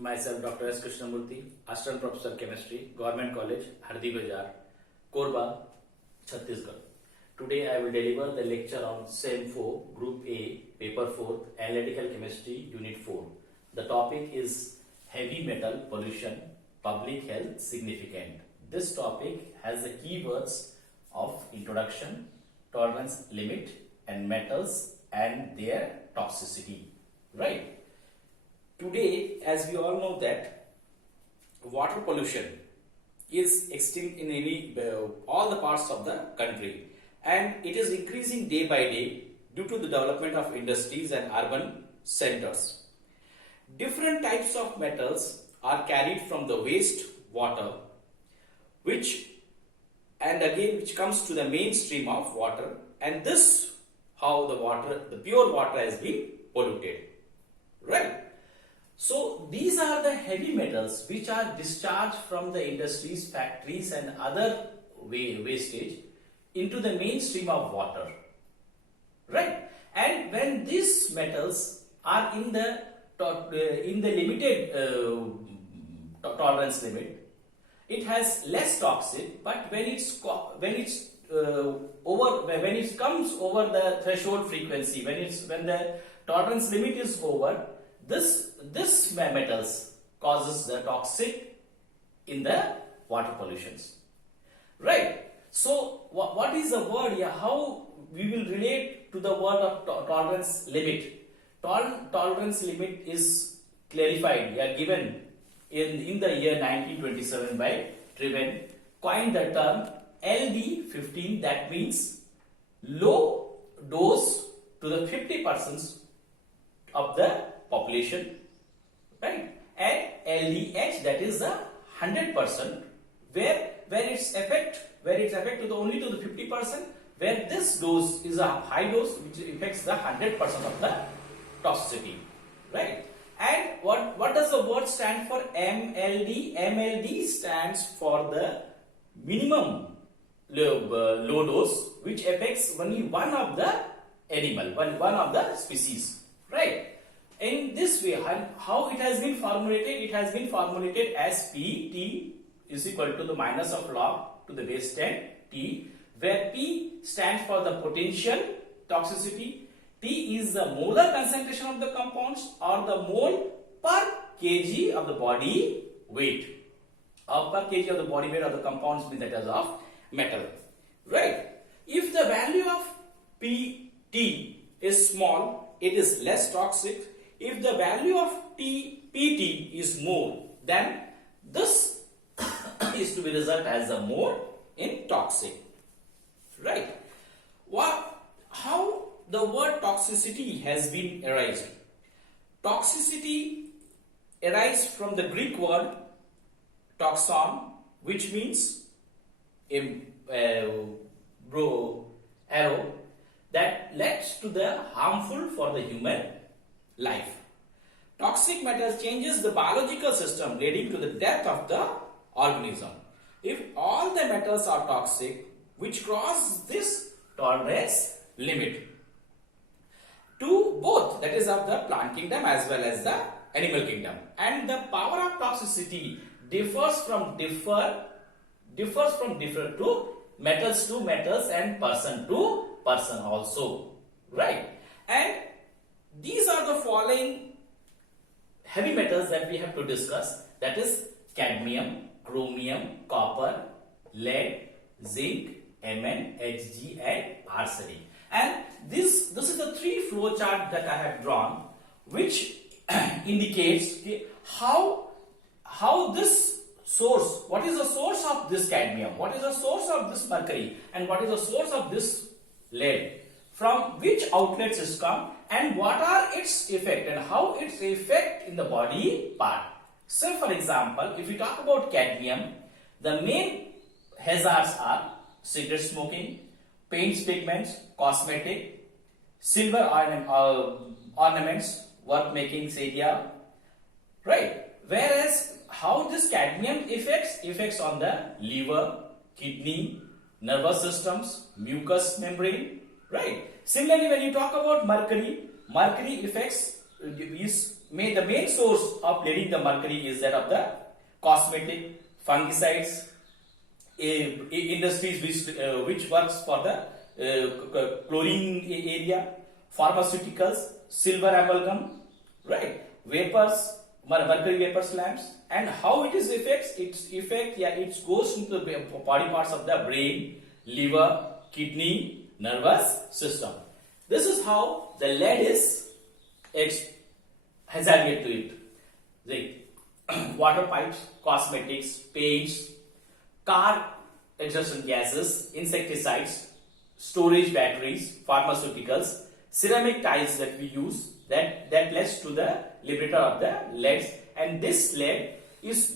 Myself, Dr. S. Krishnamurthy, Assistant Professor Chemistry, Government College, Hardi Bazaar, Korba, Chhattisgarh. Today I will deliver the lecture on SEM 4, Group A, Paper 4, Analytical Chemistry, Unit 4. The topic is Heavy Metal Pollution, Public Health Significant. This topic has the keywords of introduction, tolerance limit, and metals and their toxicity. Right? Today, as we all know that water pollution is extinct in all the parts of the country, and it is increasing day by day due to the development of industries and urban centers. Different types of metals are carried from the waste water, which comes to the mainstream of water, and this how the pure water has been polluted, right? So these are the heavy metals which are discharged from the industries, factories and other wastage into the mainstream of water, right? And when these metals are in the limited tolerance limit, it has less toxic. But when it comes over the threshold frequency, when the tolerance limit is over, this metals causes the toxic in the water pollutions, right? So what is the word here? How we will relate to the word of tolerance limit? Tolerance limit is clarified, given in the year 1927 by Triven, coined the term LD15, that means low dose to the 50% of the population, right? And LDH, that is the 100%, where its effect to the only to the 50%, where this dose is a high dose which affects the 100% of the toxicity, right? And what does the word stand for? MLD. MLD stands for the minimum low dose, which affects only one of the animal, one of the species, right? In this way, how it has been formulated? It has been formulated as Pt is equal to the minus of log to the base 10 T, where P stands for the potential toxicity, T is the molar concentration of the compounds or the mole per kg of the body weight, or per kg of the body weight of the compounds that is of metal, right? If the value of Pt is small, it is less toxic. If the value of Pt is more, then this is to be result as a more in toxic, right? How the word toxicity has been erased? Toxicity arises from the Greek word toxon, which means arrow that leads to the harmful for the human life. Toxic metals changes the biological system, leading to the death of the organism. If all the metals are toxic, which cross this tolerance limit to both, that is of the plant kingdom as well as the animal kingdom, and the power of toxicity differs from different to metals and person to person also, right? And these are the following heavy metals that we have to discuss, that is cadmium, chromium, copper, lead, zinc, Mn, Hg and arsenic. And this is the three flow chart that I have drawn, which indicates how this source, what is the source of this cadmium, what is the source of this mercury, and what is the source of this lead, from which outlets is come, and what are its effect and how its effect in the body part. So for example, if we talk about cadmium, the main hazards are cigarette smoking, paints, pigments, cosmetic, silver ornaments, work making area, right? Whereas how this cadmium affects on the liver, kidney, nervous systems, mucous membrane, right? Similarly, when you talk about mercury affects the main source of leading the mercury is that of the cosmetic, fungicides, industries which works for the chlorine area, pharmaceuticals, silver amalgam, right? Vapors, mercury vapor lamps, and how it is its effect, yeah, it goes into the body parts of the brain, liver, kidney, nervous system. This is how the lead is hazardous to it. The water pipes, cosmetics, paints, car exhaust gases, insecticides, storage batteries, pharmaceuticals, ceramic tiles that we use, that leads to the liberator of the leads, and this lead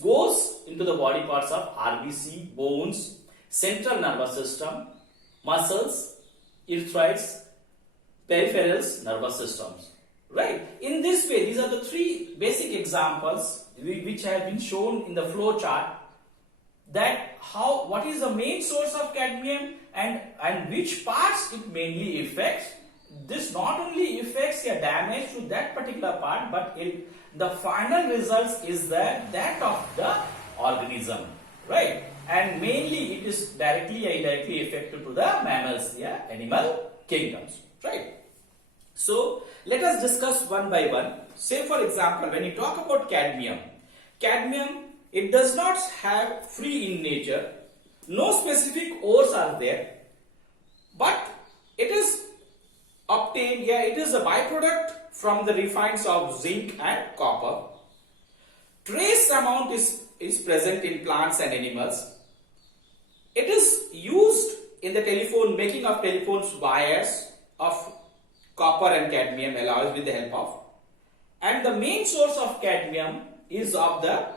goes into the body parts of RBC, bones, central nervous system, muscles, erythroids, peripherals nervous systems. Right? In this way, these are the three basic examples which have been shown in the flow chart, that what is the main source of cadmium and which parts it mainly affects. This not only affects the damage to that particular part, but the final results is that of the organism, right? And mainly it is directly or indirectly effective to the mammals, the animal kingdoms, right? So let us discuss one by one. Say for example, when you talk about cadmium, it does not have free in nature. No specific ores are there, but it is obtained, it is a byproduct from the refines of zinc and copper. Trace amount is present in plants and animals. It is used in the making of telephones wires of copper and cadmium alloys with the help of. And the main source of cadmium is of the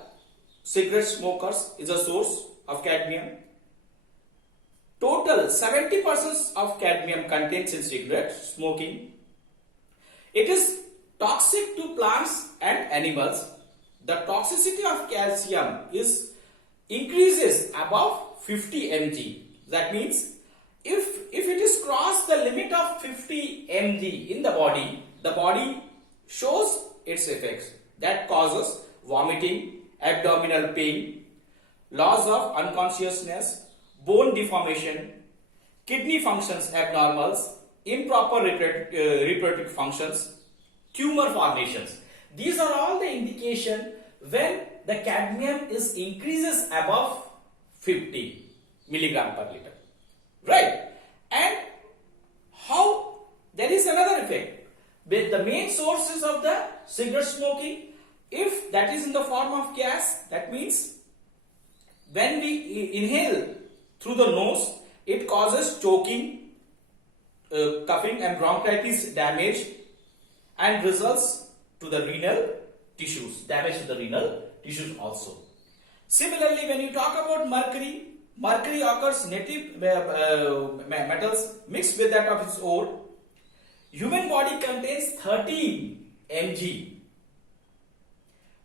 cigarette smokers is a source of cadmium. Total 70% of cadmium contains in cigarette smoking. It is toxic to plants and animals. The toxicity of calcium increases above 50 mg. That means if it is crossed the limit of 50 mg in the body shows its effects. That causes vomiting, abdominal pain, loss of unconsciousness, bone deformation, kidney functions abnormals, improper reproductive functions, tumor formations. These are all the indication when the cadmium increases above 50 milligram per liter, right? And how there is another effect. With the main sources of the cigarette smoking, if that is in the form of gas, that means when we inhale through the nose, it causes choking, coughing and bronchitis damage, and results to the renal tissues, damage to the renal tissues also. Similarly, when you talk about mercury occurs native metals mixed with that of its ore. Human body contains 13 mg,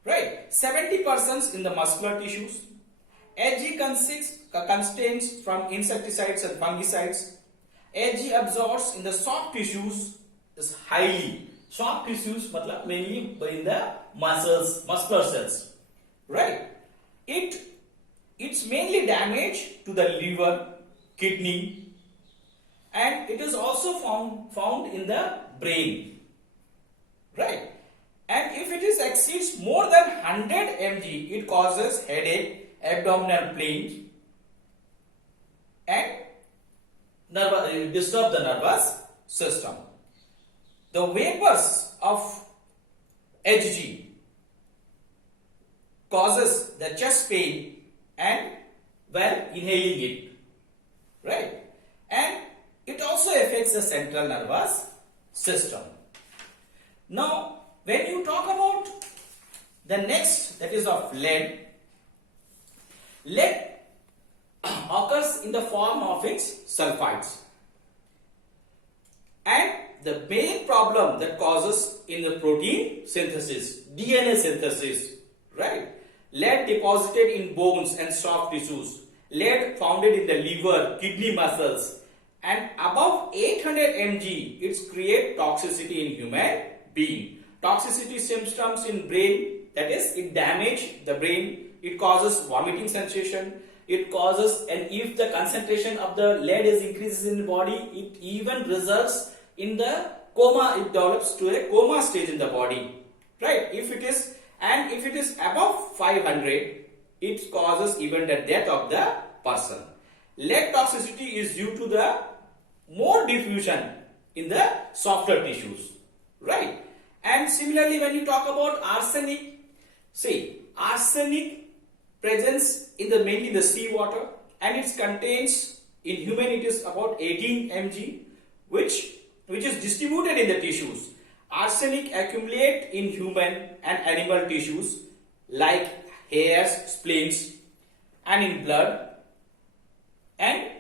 right? 70% in the muscular tissues. Ag contains from insecticides and fungicides. Ag absorbs in the soft tissues is highly. Soft tissues mainly in the muscular cells, right? It's mainly damage to the liver, kidney, and it is also found in the brain, right? And if it exceeds more than 100 mg, it causes headache, abdominal pain, and disturb the nervous system. The vapors of Hg causes the chest pain and while inhaling it, right? And it also affects the central nervous system. Now, when you talk about the next, that is of lead occurs in the form of its sulfides. And the main problem that causes in the protein synthesis, DNA synthesis, right? Lead deposited in bones and soft tissues, lead found in the liver, kidney muscles, and above 800 mg, it creates toxicity in human being. toxicity symptoms in brain, that is, it damages the brain, it causes vomiting sensation, it causes, and if the concentration of the lead is increases in the body, it even results in the coma, it develops to a coma stage in the body, right? If it is, and if it is above 500, it causes even the death of the person. Lead toxicity is due to the more diffusion in the softer tissues, right? And similarly, when you talk about arsenic, see, arsenic presence in the mainly the sea water, and it contains in human it is about 18 mg, which is distributed in the tissues. Arsenic accumulate in human and animal tissues like hairs, spleens, and in blood. And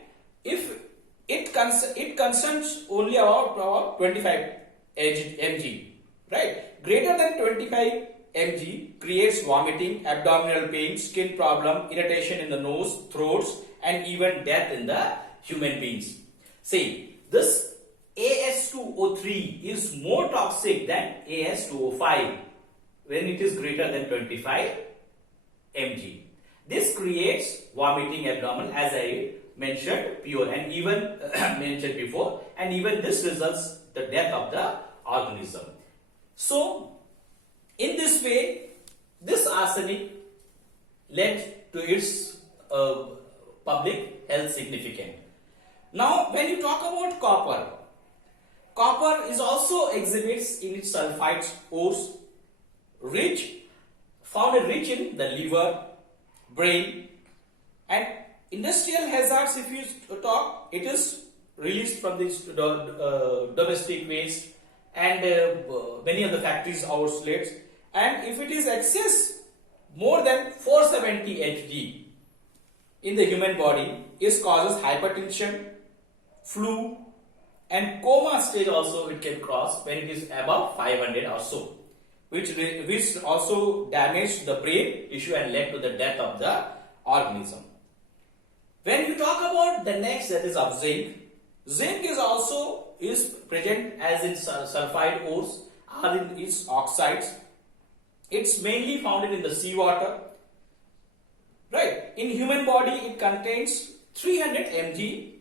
if it concerns only about 25 mg, right? Greater than 25 mg creates vomiting, abdominal pain, skin problem, irritation in the nose, throats, and even death in the human beings. See, this AS2O3 is more toxic than AS2O5 when it is greater than 25 mg. This creates vomiting, abdominal, as I mentioned pure, and even mentioned before, and even this results the death of the organism. So in this way, this arsenic led to its public health significance. Now when you talk about copper, copper is also exhibits in its sulfide ores found rich in the liver, brain, and industrial hazards. If you talk, it is released from this domestic waste and many of the factories outlets. And if it is excess more than 470 Hg in the human body, it causes hypertension, flu, and coma stage also it can cross when it is above 500 or so, which also damaged the brain tissue and led to the death of the organism. When you talk about the next, that is of zinc, zinc is present as in sulfide ores or in its oxides. It's mainly found in the seawater, right? In human body, it contains 300 mg.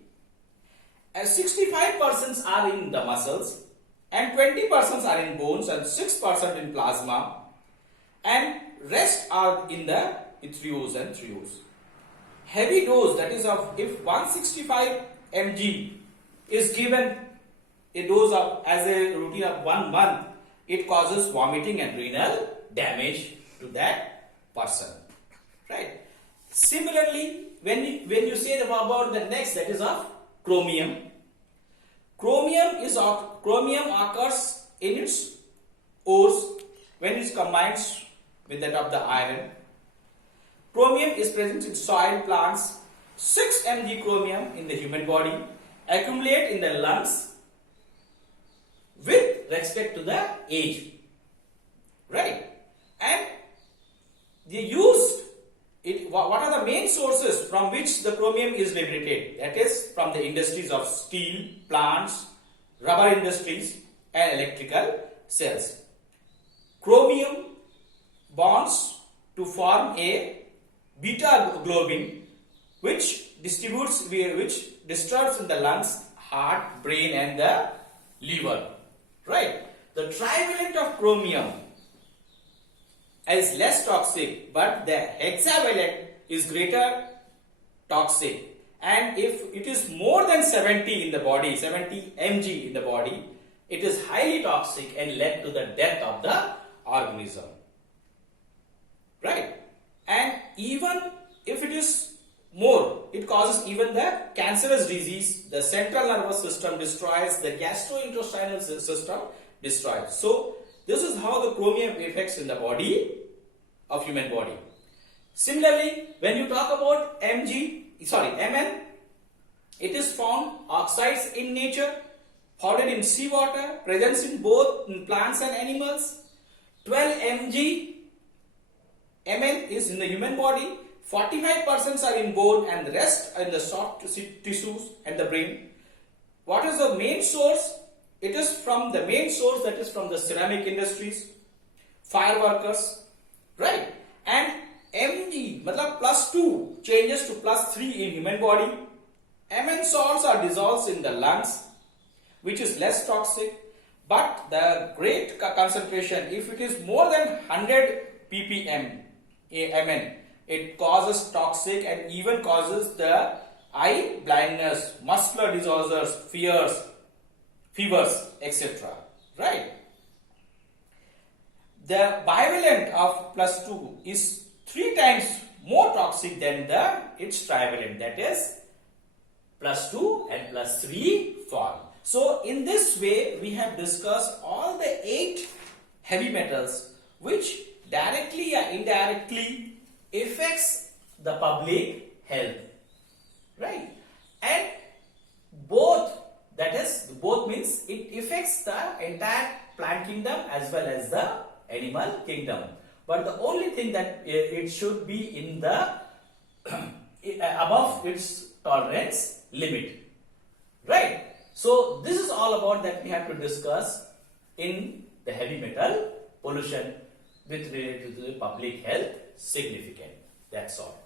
As 65% are in the muscles, and 20% are in bones, and 6% in plasma, and rest are in the etherios and threos. Heavy dose, that is of, if 165 mg is given a dose of as a routine of 1 month, it causes vomiting and renal damage to that person, right? Similarly, when you say about the next, that is of chromium. Chromium occurs in its ores when it combines with that of the iron. Chromium is present in soil, plants. 6 mg chromium in the human body accumulate in the lungs with respect to the age, right? And they used it. What are the main sources from which the chromium is liberated? That is from the industries of steel, plants, rubber industries, and electrical cells. Chromium bonds to form a beta globin, which disturbs in the lungs, heart, brain, and the liver, right? The trivalent of chromium is less toxic, but the hexavalent is greater toxic. And if it is more than 70 in the body, 70 mg in the body, it is highly toxic and led to the death of the organism, right? And even if it is more, it causes even the cancerous disease, the central nervous system destroys, the gastrointestinal system destroys. So this is how the chromium affects in the body of human body. Similarly, when you talk about Mn, it is found oxides in nature, found in seawater, presence in both in plants and animals. 12 mg Mn is in the human body, 45% are in bone, and the rest are in the soft tissues and the brain. What is the main source? it is from the main source, that is from the ceramic industries, fireworkers, right? And Mg, matlab +2 changes to +3 in human body. Mn salts are dissolved in the lungs, which is less toxic, but the great concentration, if it is more than 100 ppm Mn, it causes toxic and even causes the eye blindness, muscular disorders, fevers, etc. Right? The bivalent of +2 is 3 times more toxic than its trivalent, that is +2 and +3 form. So in this way we have discussed all the 8 heavy metals which directly or indirectly affects the public health, right? And both, that is both means it affects the entire plant kingdom as well as the animal kingdom, but the only thing that it should be in the above its tolerance limit, right? So this is all about that we have to discuss in the heavy metal pollution with related to the public health significant. That's all.